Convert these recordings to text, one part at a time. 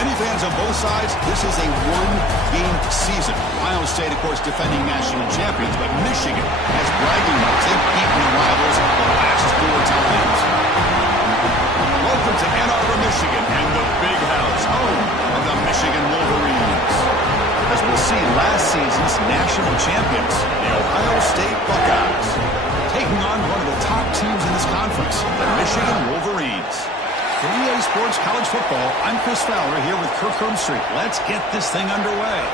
many fans on both sides, this is a one-game season. Ohio State, of course, defending national champions, but Michigan has bragging rights. They've beaten their rivals the last 4 times. Welcome to Ann Arbor, Michigan, and the Big House, home of the Michigan Wolverines. As we'll see, last season's national champions, the Ohio State Buckeyes, taking on one of the top teams in this conference, the Michigan Wolverines. For EA Sports College Football, I'm Chris Fowler here with Kirk Herbstreit. Let's get this thing underway.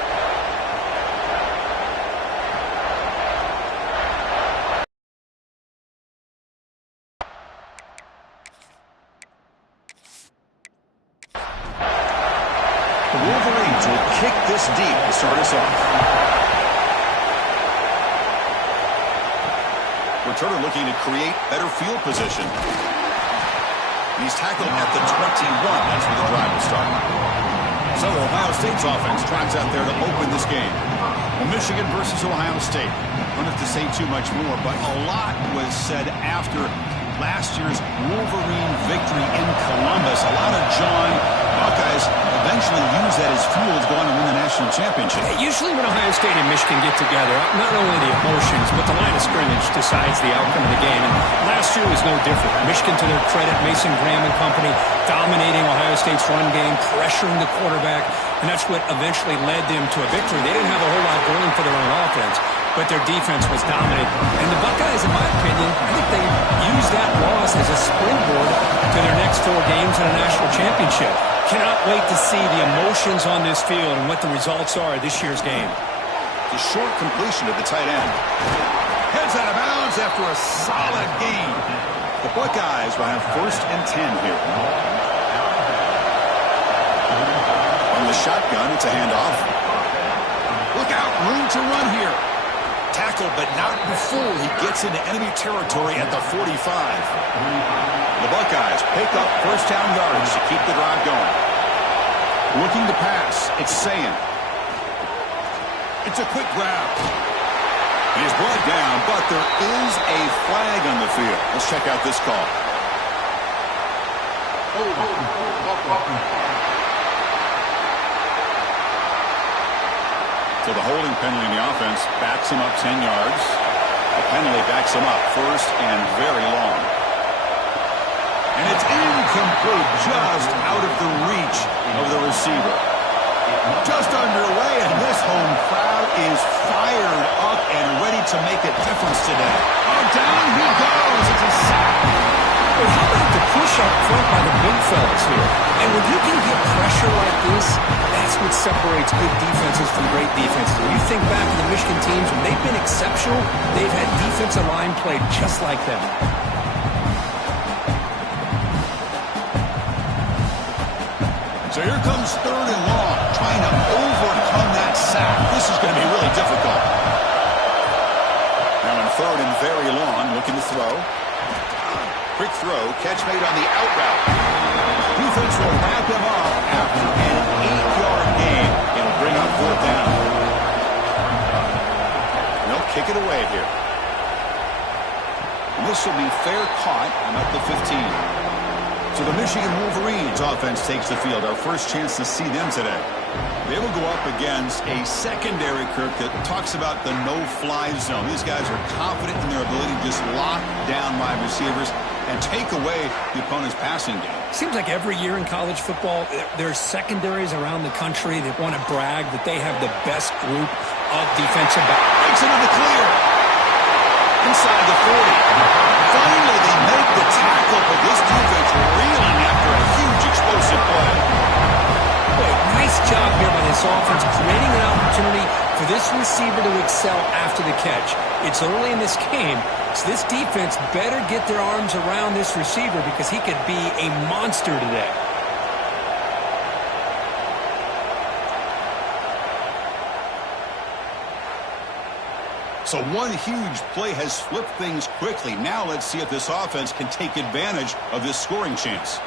The Wolverines will kick this deep to start us off. Returner looking to create better field position. He's tackled at the 21. That's where the drive will start. So Ohio State's offense tries out there to open this game. Well, Michigan versus Ohio State. I don't have to say too much more, but a lot was said after last year's Wolverine victory in Columbus. A lot of John Buckeyes eventually use that as fuel to go on and win the national championship. Usually when Ohio State and Michigan get together, not only the emotions, but the line of scrimmage decides the outcome of the game. And last year was no different. Michigan, to their credit, Mason Graham and company, dominating Ohio State's run game, pressuring the quarterback, and that's what eventually led them to a victory. They didn't have a whole lot going for their own offense, but their defense was dominant. And the Buckeyes, in my opinion, I think they used that loss as a springboard to their next 4 games in a national championship. Cannot wait to see the emotions on this field and what the results are of this year's game. The short completion of the tight end. Heads out of bounds after a solid gain. The Buckeyes will have 1st and 10 here. On the shotgun, it's a handoff. Look out, room to run here. Tackle, but not before he gets into enemy territory at the 45. The Buckeyes pick up 1st down yards to keep the drive going. Looking to pass, it's Sayin. It's a quick grab. He's brought down, but there is a flag on the field. Let's check out this call. So the holding penalty in the offense backs him up 10 yards. The penalty backs him up 1st and very long. And it's incomplete, just out of the reach of the receiver. Just underway, and this home crowd is fired up and ready to make a difference today. Oh, down he goes. It's a sack. Well, how about the push up front by the big fellas here? And when you can get pressure like this, that's what separates good defenses from great defenses. When you think back to the Michigan teams, when they've been exceptional, they've had defensive line play just like them. So here comes 3rd and long, trying to overcome that sack. This is going to be really difficult. Now in 3rd and very long, looking to throw. Quick throw, catch made on the out route. Defense will wrap him up after an 8-yard gain. It'll bring up 4th down. And they'll kick it away here. And this will be fair caught and up to 15. So the Michigan Wolverines offense takes the field. Our first chance to see them today. They will go up against a secondary, Kirk, that talks about the no-fly zone. These guys are confident in their ability to just lock down wide receivers and take away the opponent's passing game. Seems like every year in college football, there's secondaries around the country that want to brag that they have the best group of defensive backs. Breaks into the clear. Inside the 40. Finally, they make the tackle, but this defense reeling after a huge explosive play. Boy, nice job here by this offense, creating an opportunity for this receiver to excel after the catch. It's early in this game, so this defense better get their arms around this receiver because he could be a monster today. So one huge play has flipped things quickly. Now let's see if this offense can take advantage of this scoring chance.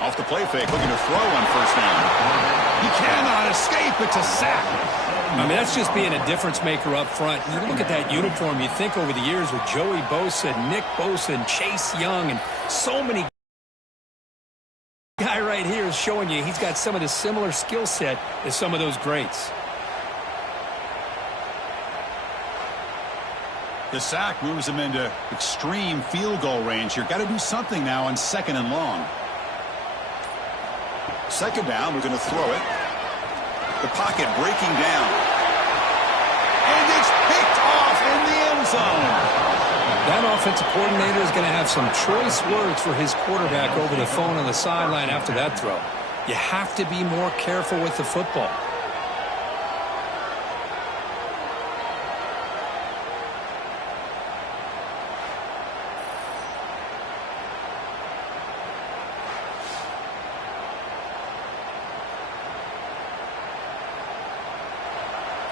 Off the play fake, looking to throw on 1st down. He cannot escape. It's a sack. I mean, that's just being a difference maker up front. You look at that uniform, you think over the years with Joey Bosa, Nick Bosa, and Chase Young, and so many guy right here is showing you he's got some of the similar skill set as some of those greats. The sack moves him into extreme field goal range here. Got to do something now on 2nd and long. 2nd down, we're going to throw it. The pocket breaking down. And it's picked off in the end zone. That offensive coordinator is going to have some choice words for his quarterback over the phone on the sideline after that throw. You have to be more careful with the football.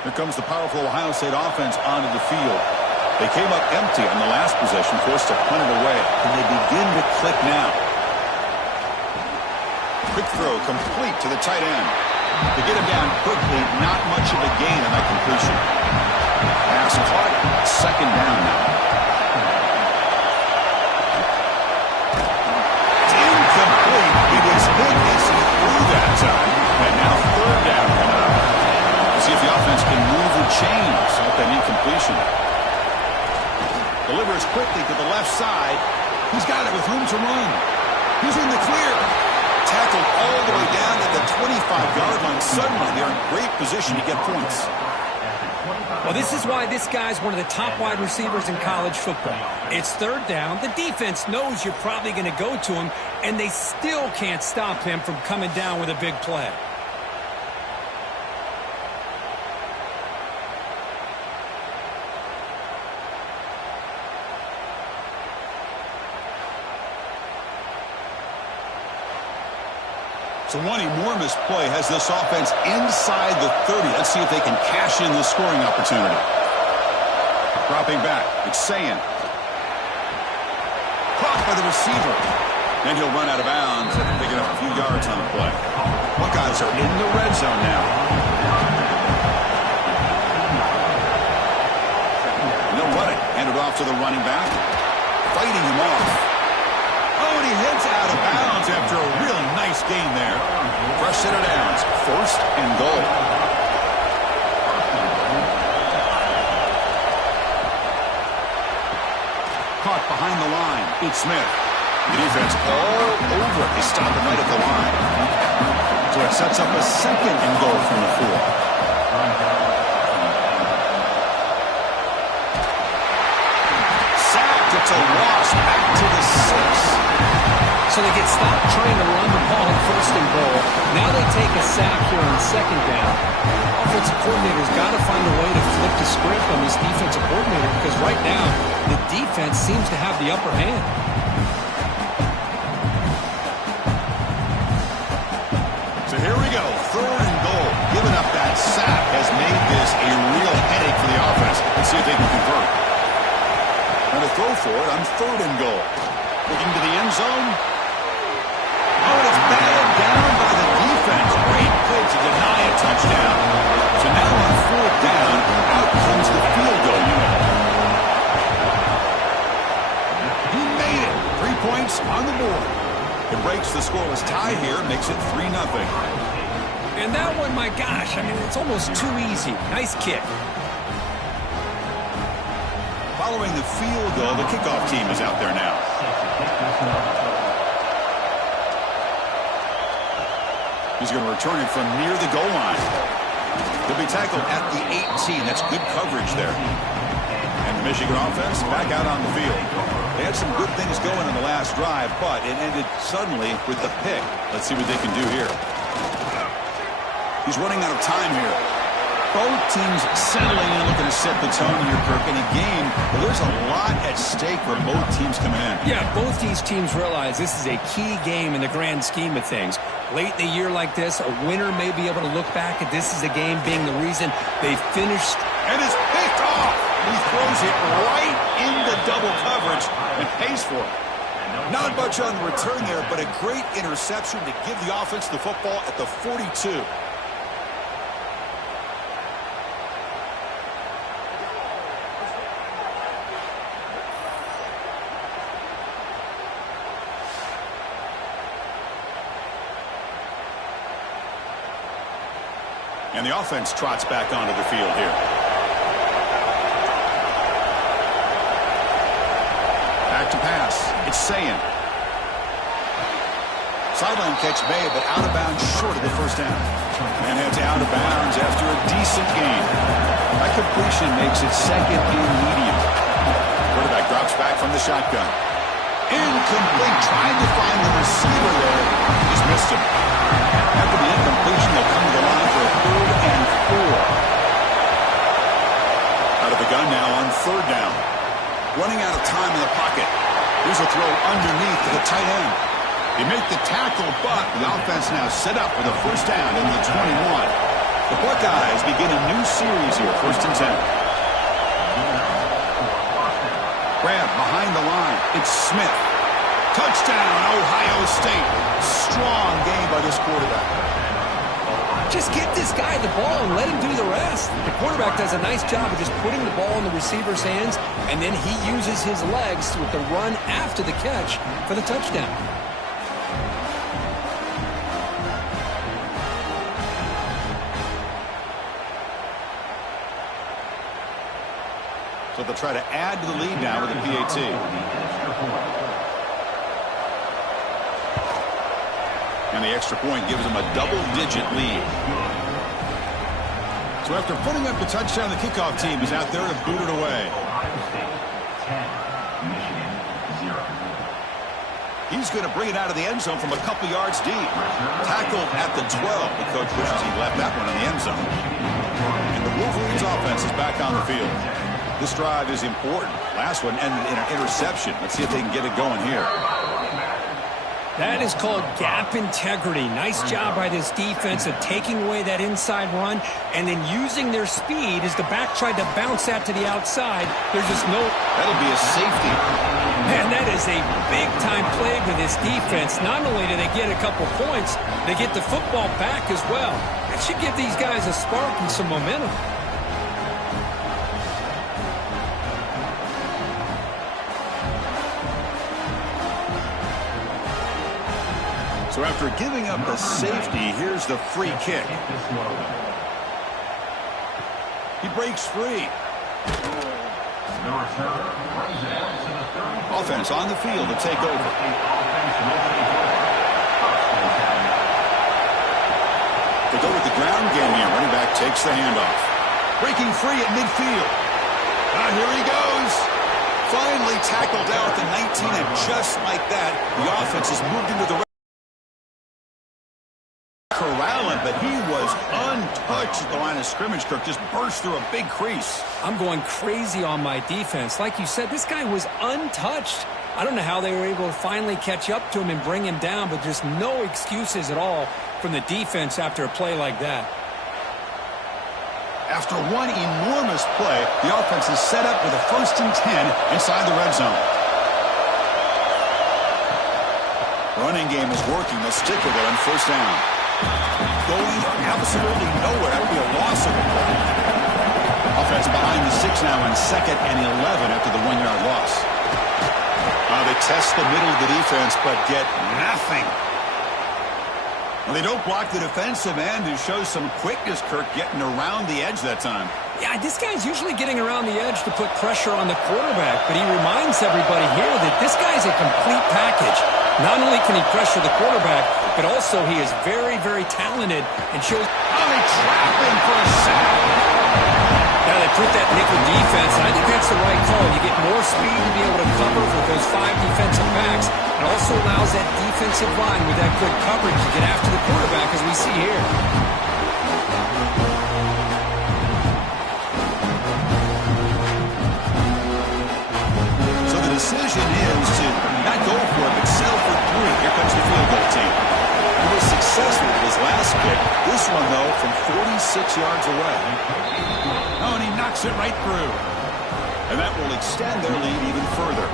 Here comes the powerful Ohio State offense onto the field. They came up empty on the last possession, forced to punt it away. And they begin to click now. Quick throw complete to the tight end. To get him down quickly, not much of a gain on that completion. Pass caught, 2nd down now. It's incomplete. He was hit as he threw that time. And now 3rd down coming up. Let's see if the offense can move or change off that incompletion. Delivers quickly to the left side. He's got it with room to run. He's in the clear. Tackled all the way down at the 25-yard line. Suddenly, they're in great position to get points. Well, this is why this guy's one of the top wide receivers in college football. It's 3rd down. The defense knows you're probably going to go to him, and they still can't stop him from coming down with a big play. So one enormous play has this offense inside the 30. Let's see if they can cash in this scoring opportunity. Dropping back, it's Sayin. Caught by the receiver. Then he'll run out of bounds and pick it up a few yards on the play. Buckeyes are in the red zone now. No running. Handed off to the running back. Fighting him off. Oh, and he heads out of bounds after a really nice gain there. Fresh set of downs. 1st and goal. Caught behind the line. It's Smith. The defense all over it. They stop him right at the line. So it sets up a 2nd and goal from the 4. Sacked. It's a loss back to the 6. So they get stopped trying to run the ball on 1st and goal. Now they take a sack here on 2nd down. Offensive coordinator's got to find a way to flip the script on this defensive coordinator because right now the defense seems to have the upper hand. So here we go. 3rd and goal. Giving up that sack has made this a real headache for the offense. Let's see if they can convert. Trying to throw for it on 3rd and goal. Looking to the end zone. Oh, and it's batted down by the defense. Great play to deny a touchdown. So now on 4th down, out comes the field goal unit. He made it. 3 points on the board. It breaks the scoreless tie here, makes it 3-0. And that one, my gosh, I mean, it's almost too easy. Nice kick. Following the field goal, the kickoff team is out there now. He's going to return it from near the goal line. He'll be tackled at the 18. That's good coverage there. And the Michigan offense back out on the field. They had some good things going in the last drive, but it ended suddenly with the pick. Let's see what they can do here. He's running out of time here. Both teams settling in, looking to set the tone here, Kirk. In a game where there's a lot at stake for both teams coming in. Yeah, both these teams realize this is a key game in the grand scheme of things. Late in the year like this, a winner may be able to look back at this as a game being the reason they finished. And it's picked off. He throws it right into double coverage and pays for it. Not much on the return there, but a great interception to give the offense the football at the 42. And the offense trots back onto the field here. Back to pass. It's Sayin. Sideline catch made, but out of bounds short of the first down. And heads out of bounds after a decent gain. That completion makes it second and medium. Quarterback drops back from the shotgun. Incomplete. Trying to find the receiver there. Just missed him. After the incompletion, they'll come to the line for a 3rd and 4. Out of the gun now on 3rd down. Running out of time in the pocket. Here's a throw underneath to the tight end. They make the tackle, but the offense now set up for the first down in the 21. The Buckeyes begin a new series here, 1st and 10. Grab behind the line. It's Smith. Touchdown, Ohio State. Strong game by this quarterback. Just get this guy the ball and let him do the rest. The quarterback does a nice job of just putting the ball in the receiver's hands, and then he uses his legs with the run after the catch for the touchdown. So they'll try to add to the lead now with the PAT. And the extra point gives them a double-digit lead. So after putting up the touchdown, the kickoff team is out there to boot it away. He's going to bring it out of the end zone from a couple yards deep. Tackled at the 12. The coach wishes he left that one in the end zone. And the Wolverines offense is back on the field. This drive is important. Last one ended in an interception. Let's see if they can get it going here. That is called gap integrity. Nice job by this defense of taking away that inside run and then using their speed as the back tried to bounce that to the outside. There's just no... That'll be a safety. Man, that is a big-time play for this defense. Not only do they get a couple points, they get the football back as well. That should give these guys a spark and some momentum. So after giving up a safety, here's the free kick. He breaks free. Offense on the field to take over. They go with the ground game here. Running back takes the handoff. Breaking free at midfield. Here he goes. Finally tackled out at the 19, and just like that, the offense has moved into the corralling, but he was untouched at the line of scrimmage. Kirk just burst through a big crease. I'm going crazy on my defense. Like you said, this guy was untouched. I don't know how they were able to finally catch up to him and bring him down, but just no excuses at all from the defense after a play like that. After one enormous play, the offense is set up with a 1st and 10 inside the red zone. Running game is working. They'll stick with it on 1st down. Going absolutely nowhere. That would be a loss of a play. Offense behind the 6 now in 2nd and 11 after the 1-yard loss. They test the middle of the defense, but get nothing. Well, they don't block the defensive end, who shows some quickness, Kirk, getting around the edge that time. Yeah, this guy's usually getting around the edge to put pressure on the quarterback, but he reminds everybody here that this guy's a complete package. Not only can he pressure the quarterback, but also he is very, very talented and shows... They trap him for a sack. Now they put that nickel defense, and I think that's the right call. You get more speed to be able to cover for those 5 defensive backs. It also allows that defensive line with that good coverage to get after the quarterback, as we see here. So the decision is to not go for it, but settle for 3. Here comes the field goal team. He was successful with his last kick. This one, though, from 46 yards away. Oh, and he knocks it right through. And that will extend their lead even further.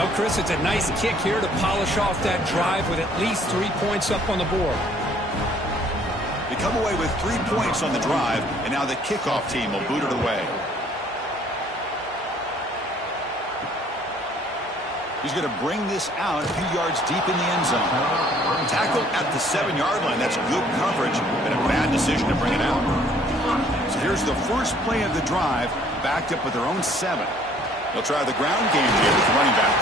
Oh, Chris, it's a nice kick here to polish off that drive with at least 3 points up on the board. They come away with 3 points on the drive, and now the kickoff team will boot it away. He's going to bring this out a few yards deep in the end zone. Tackle at the 7-yard line. That's good coverage and a bad decision to bring it out. So here's the first play of the drive, backed up with their own 7. They'll try the ground game here with the running back.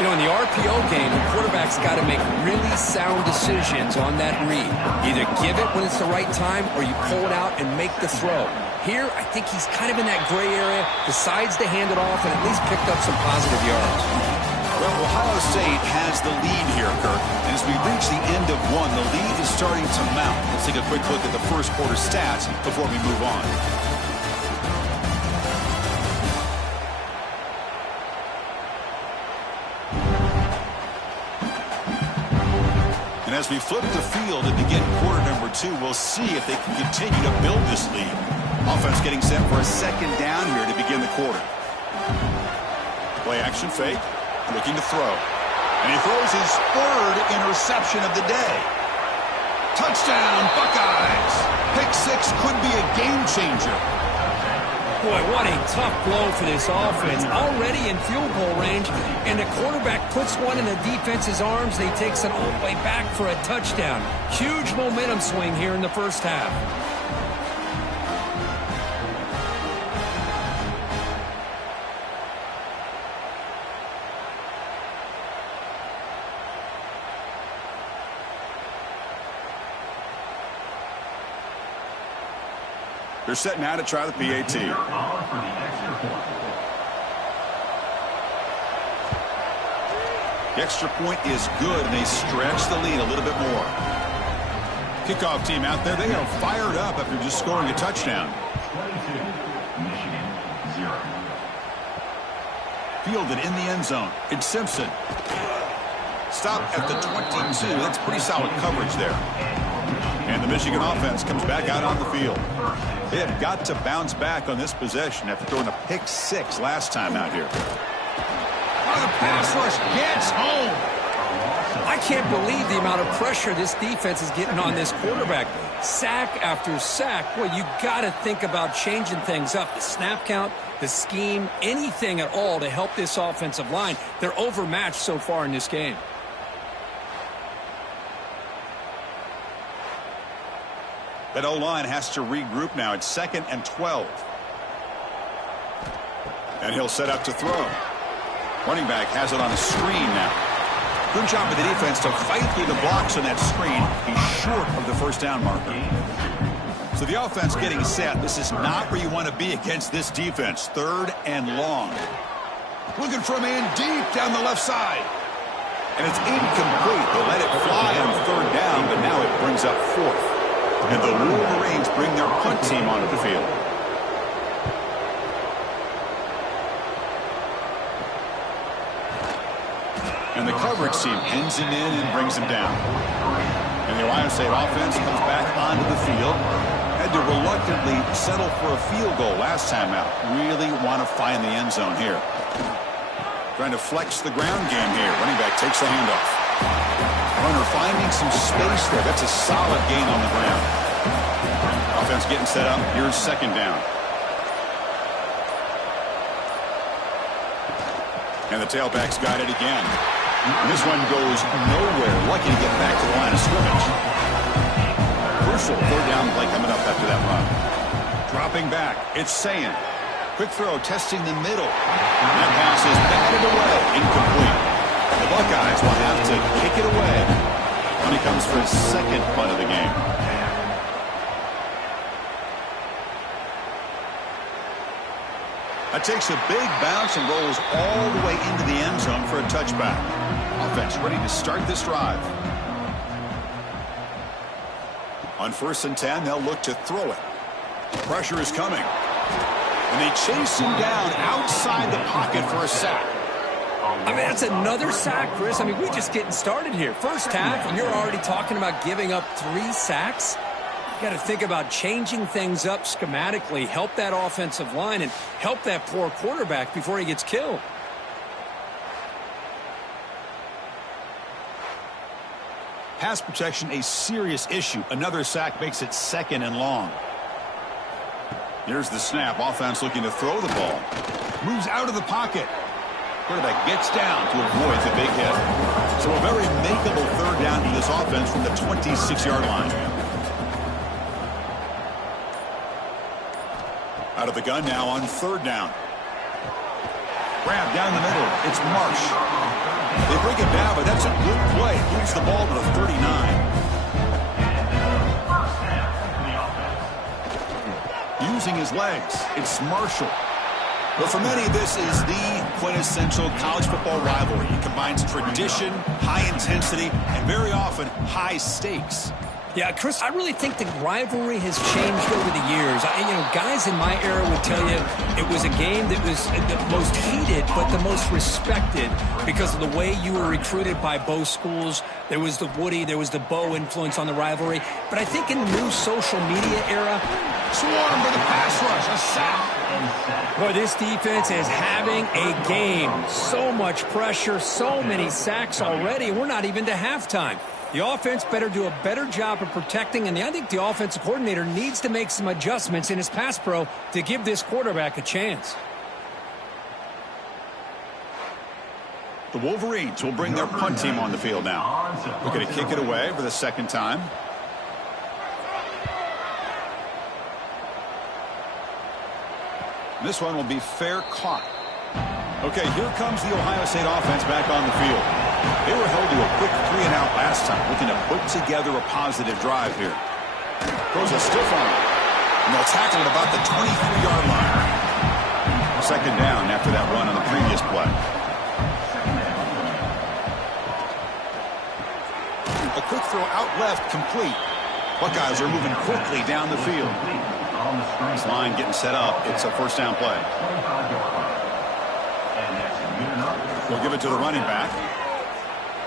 You know, in the RPO game, the quarterback's got to make really sound decisions on that read. Either give it when it's the right time or you pull it out and make the throw. Here, I think he's kind of in that gray area, decides to hand it off and at least picked up some positive yards. Well, Ohio State has the lead here, Kirk. And as we reach the end of one, the lead is starting to mount. Let's take a quick look at the first quarter stats before we move on. And as we flip the field and begin quarter number 2, we'll see if they can continue to build this lead. Offense getting set for a second down here to begin the quarter. Play action fake. Looking to throw. And he throws his 3rd interception of the day. Touchdown, Buckeyes. Pick 6 could be a game changer. Boy, what a tough blow for this offense. Already in field goal range, and the quarterback puts one in the defense's arms. He takes it all the way back for a touchdown. Huge momentum swing here in the first half. They're set now to try the PAT. The extra point is good, and they stretch the lead a little bit more. Kickoff team out there, they are fired up after just scoring a touchdown. 22, Michigan, 0. Fielded in the end zone. It's Simpson. Stop at the 22. That's pretty solid coverage there. And the Michigan offense comes back out on the field. They have got to bounce back on this possession after throwing a pick 6 last time out here. Oh, the pass rush gets home. I can't believe the amount of pressure this defense is getting on this quarterback. Sack after sack. Well, you got to think about changing things up. The snap count, the scheme, anything at all to help this offensive line. They're overmatched so far in this game. That O-line has to regroup now. It's 2nd and 12. And he'll set up to throw. Running back has it on a screen now. Good job of the defense to fight through the blocks on that screen. He's short of the first down marker. So the offense getting set. This is not where you want to be against this defense. 3rd and long. Looking for a man deep down the left side. And it's incomplete. They let it fly on 3rd down, but now it brings up 4th. And the Wolverines bring their punt team onto the field. And the coverage team pins him in and brings him down. And the Ohio State offense comes back onto the field. Had to reluctantly settle for a field goal last time out. Really want to find the end zone here. Trying to flex the ground game here. Running back takes the handoff. Runner finding some space there. That's a solid gain on the ground. Offense getting set up. Here's 2nd down. And the tailback's got it again. And this one goes nowhere. Lucky to get back to the line of scrimmage. Crucial 3rd down play coming up after that run. Dropping back. It's Sayin. Quick throw testing the middle. That pass is batted away. Incomplete. The Buckeyes will have to kick it away when he comes for his 2nd punt of the game. That takes a big bounce and rolls all the way into the end zone for a touchback. Offense ready to start this drive. On 1st and 10, they'll look to throw it. Pressure is coming. And they chase him down outside the pocket for a sack. I mean, that's another sack, Chris. I mean, we're just getting started here. First half, and you're already talking about giving up 3 sacks. You got to think about changing things up schematically, help that offensive line, and help that poor quarterback before he gets killed. Pass protection, a serious issue. Another sack makes it 2nd and long. Here's the snap. Offense looking to throw the ball. Moves out of the pocket. Quarterback gets down to avoid the big hit. So a very makeable third down to this offense from the 26-yard line. Out of the gun now on third down. Grab down the middle. It's Marsh. They bring him down, but that's a good play. Moves the ball to the 39. Using his legs, it's Marshall. But for many, this is the quintessential college football rivalry. It combines tradition, high intensity, and very often high stakes. Yeah, Chris, I really think the rivalry has changed over the years. Guys in my era would tell you it was a game that was the most heated but the most respected because of the way you were recruited by both schools. There was the Woody, there was the Bo influence on the rivalry. But I think in the new social media era, Swarm for the pass rush, a sack. Boy, this defense is having a game. So much pressure, so many sacks already. We're not even to halftime. The offense better do a better job of protecting, and I think the offensive coordinator needs to make some adjustments in his pass pro to give this quarterback a chance. The Wolverines will bring their punt team on the field now. Looking to kick it away for the second time. This one will be fair caught. Okay, here comes the Ohio State offense back on the field. They were held to a quick 3-and-out last time, looking to put together a positive drive here. Throws a stiff arm, and they'll tackle at about the 23-yard line. Second down after that run on the previous play. A quick throw out left, complete. Buckeyes are moving quickly down the field. This line getting set up. It's a first down play. They'll give it to the running back.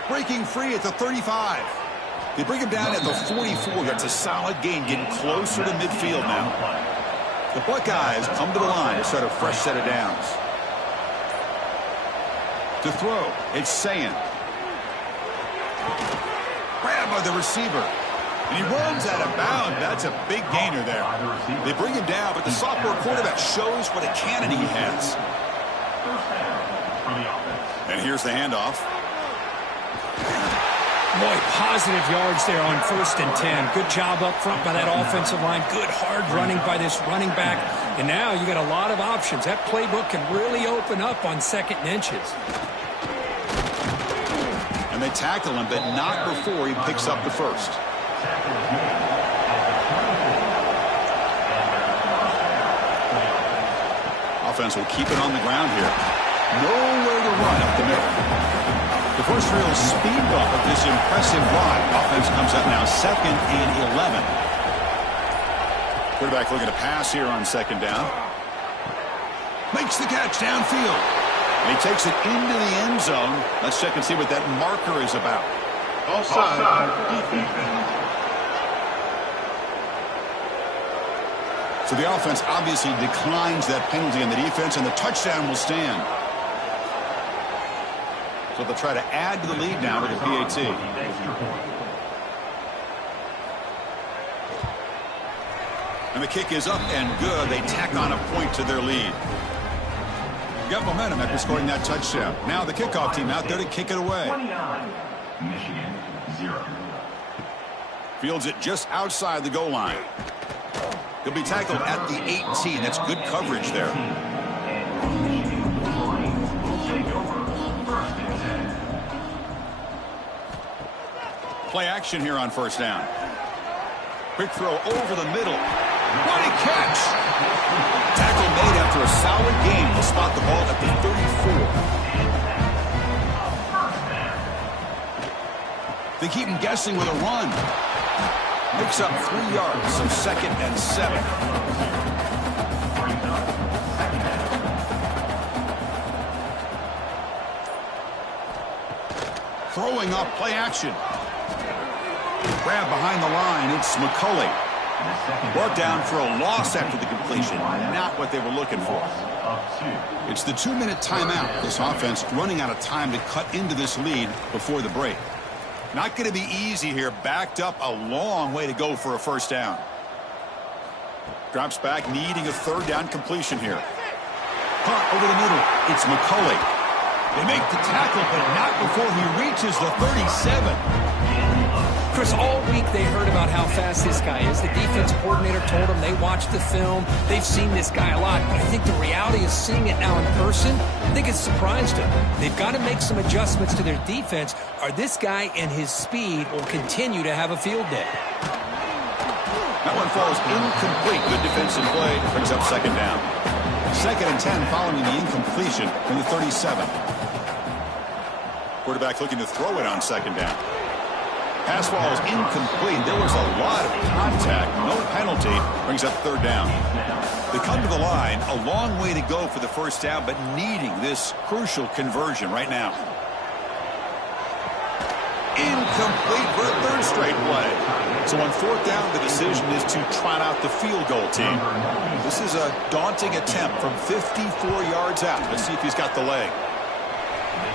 Breaking free at the 35. They bring him down at the 44. That's a solid gain, getting closer to midfield now. The Buckeyes come to the line to start a fresh set of downs. To throw, it's Sayin. Grabbed by the receiver. And he runs out of bounds. That's a big gainer there. They bring him down, but the sophomore quarterback shows what a cannon he has. And here's the handoff. Boy, positive yards there on 1st and 10. Good job up front by that offensive line. Good hard running by this running back. And now you got a lot of options. That playbook can really open up on 2nd and inches. And they tackle him, but not before he picks up the first. Offense will keep it on the ground here. Nowhere to run up the middle. The first real speed bump of this impressive run. Offense comes up now 2nd and 11. Quarterback looking to pass here on 2nd down. Makes the catch downfield. And he takes it into the end zone. Let's check and see what that marker is about. Offside. So the offense obviously declines that penalty on the defense, and the touchdown will stand. So they'll try to add to the lead now with the PAT. And the kick is up and good. They tack on a point to their lead. Got momentum after scoring that touchdown. Now the kickoff team out there to kick it away. 29, Michigan, 0. Fields it just outside the goal line. He'll be tackled at the 18. That's good coverage there. Play action here on 1st down. Quick throw over the middle. What a catch! Tackle made after a solid game. They'll spot the ball at the 34. They keep him guessing with a run. Picks up 3 yards, so 2nd and 7. Throwing up, play action. Grab behind the line, it's McCulley. Brought down for a loss after the completion. Not what they were looking for. It's the 2-minute timeout. This offense running out of time to cut into this lead before the break. Not going to be easy here. Backed up a long way to go for a 1st down. Drops back, needing a 3rd down completion here. Punt over the middle. It's McCulley. They make the tackle, but not before he reaches the 37. Chris, all week they heard about how fast this guy is. The defense coordinator told them they watched the film. They've seen this guy a lot. But I think the reality is seeing it now in person, I think it's surprised them. They've got to make some adjustments to their defense, or this guy and his speed will continue to have a field day. That one falls incomplete. Good defensive play. Brings up second down. 2nd and 10 following the incompletion from the 37. Quarterback looking to throw it on second down. Pass ball is incomplete. There was a lot of contact. No penalty. Brings up third down. They come to the line. A long way to go for the first down, but needing this crucial conversion right now. Incomplete for a third straight play. So on fourth down, the decision is to trot out the field goal team. This is a daunting attempt from 54 yards out. Let's see if he's got the leg.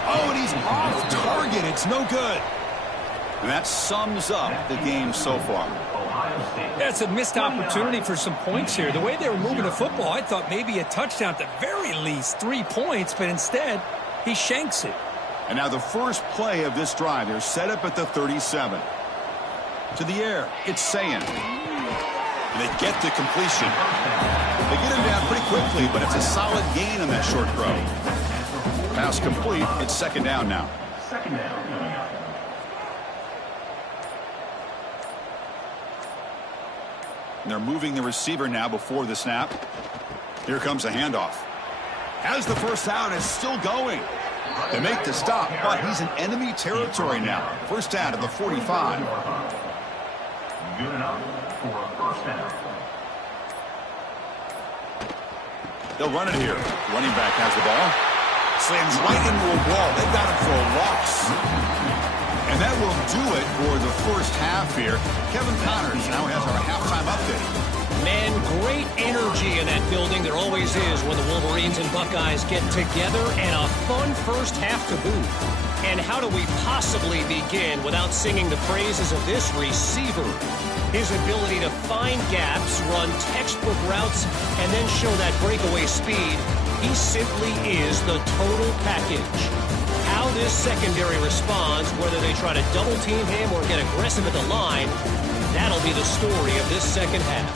Oh, and he's off target. It's no good. And that sums up the game so far. That's a missed opportunity for some points here. The way they were moving the football, I thought maybe a touchdown, at the very least 3 points, but instead he shanks it. And now the first play of this drive, they're set up at the 37. To the air, it's Sayan. And they get the completion. They get him down pretty quickly, but it's a solid gain on that short throw. Pass complete. It's second down now. Second down coming up. And they're moving the receiver now before the snap. Here comes a handoff. Has the first down, is still going. They make the stop, but he's in enemy territory now. First down at the 45. Good enough for a first down. They'll run it here. Running back has the ball. Slams right into a wall. They've got him for a loss. And that will do it for the first half here. Kevin Connors now has our halftime update. Man, great energy in that building. There always is when the Wolverines and Buckeyes get together, and a fun first half to boot. And how do we possibly begin without singing the praises of this receiver? His ability to find gaps, run textbook routes, and then show that breakaway speed. He simply is the total package. How this secondary responds, whether they try to double team him or get aggressive at the line, that'll be the story of this second half.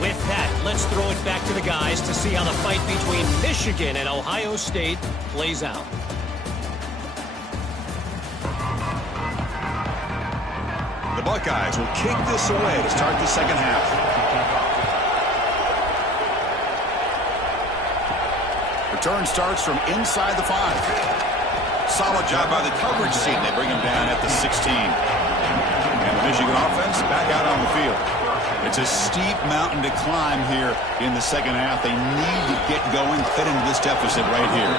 With that, let's throw it back to the guys to see how the fight between Michigan and Ohio State plays out. The Buckeyes will kick this away to start the second half. Return starts from inside the 5. Solid job by the coverage team. They bring him down at the 16. And the Michigan offense back out on the field. It's a steep mountain to climb here in the second half. They need to get going, cut into this deficit right here.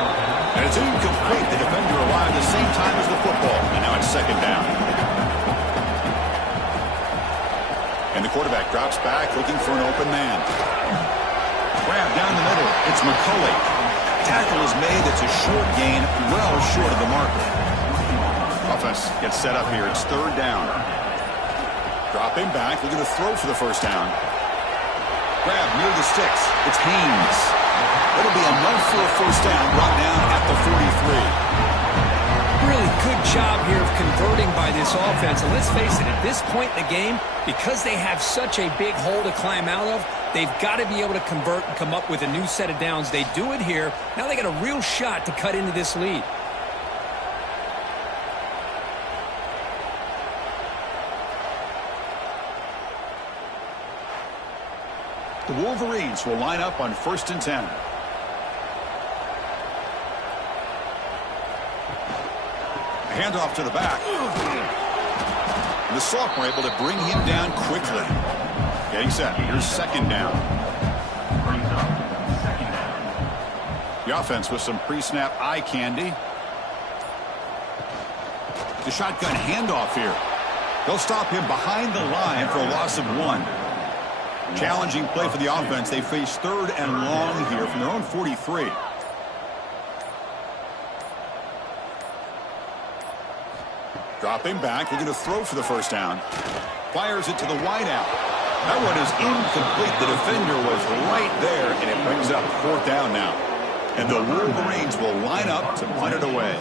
And it's incomplete. The defender arrived at the same time as the football. And now it's second down. And the quarterback drops back looking for an open man. Grab down the middle. It's McCulley. Tackle is made. It's a short gain, well short of the marker. Offense gets set up here. It's third down. Dropping back, looking to throw for the first down. Grab near the sticks. It's Haynes. That'll be enough for a first down, brought down at the 43. Really good job here of converting by this offense. And let's face it, at this point in the game, because they have such a big hole to climb out of, they've got to be able to convert and come up with a new set of downs. They do it here. Now they got a real shot to cut into this lead. The Wolverines will line up on 1st and 10. Handoff to the back. And the sophomore able to bring him down quickly. Getting set. Here's second down. The offense with some pre-snap eye candy. The shotgun handoff here. They'll stop him behind the line for a loss of 1. Challenging play for the offense. They face third and long here from their own 43. Dropping back, looking to throw for the first down. Fires it to the wideout. That one is incomplete. The defender was right there, and it brings up fourth down now. And the Wolverines will line up to punt it away.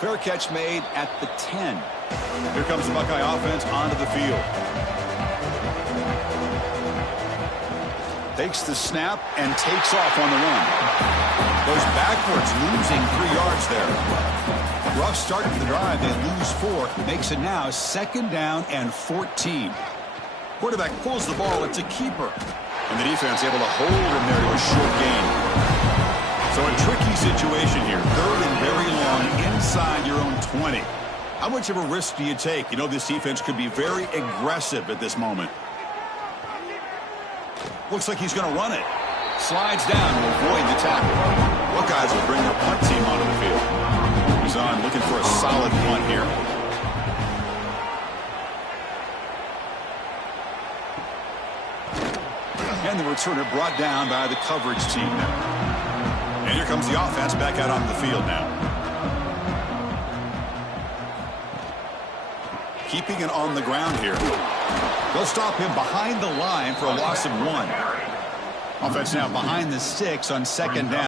Fair catch made at the 10. Here comes the Buckeye offense onto the field. Takes the snap and takes off on the run. Goes backwards, losing 3 yards there. Rough start to the drive. They lose 4. Makes it now 2nd down and 14. Quarterback pulls the ball. It's a keeper. And the defense able to hold him there to a short gain. So a tricky situation here. 3rd and very long inside your own 20. How much of a risk do you take? You know this defense could be very aggressive at this moment. Looks like he's going to run it. Slides down to avoid the tackle. Buckeyes will bring their punt team onto the field. He's on looking for a solid punt here. And the returner brought down by the coverage team now. And here comes the offense back out onto the field now. Keeping it on the ground here. They'll stop him behind the line for a loss of 1. Offense now behind the 6 on 2nd down.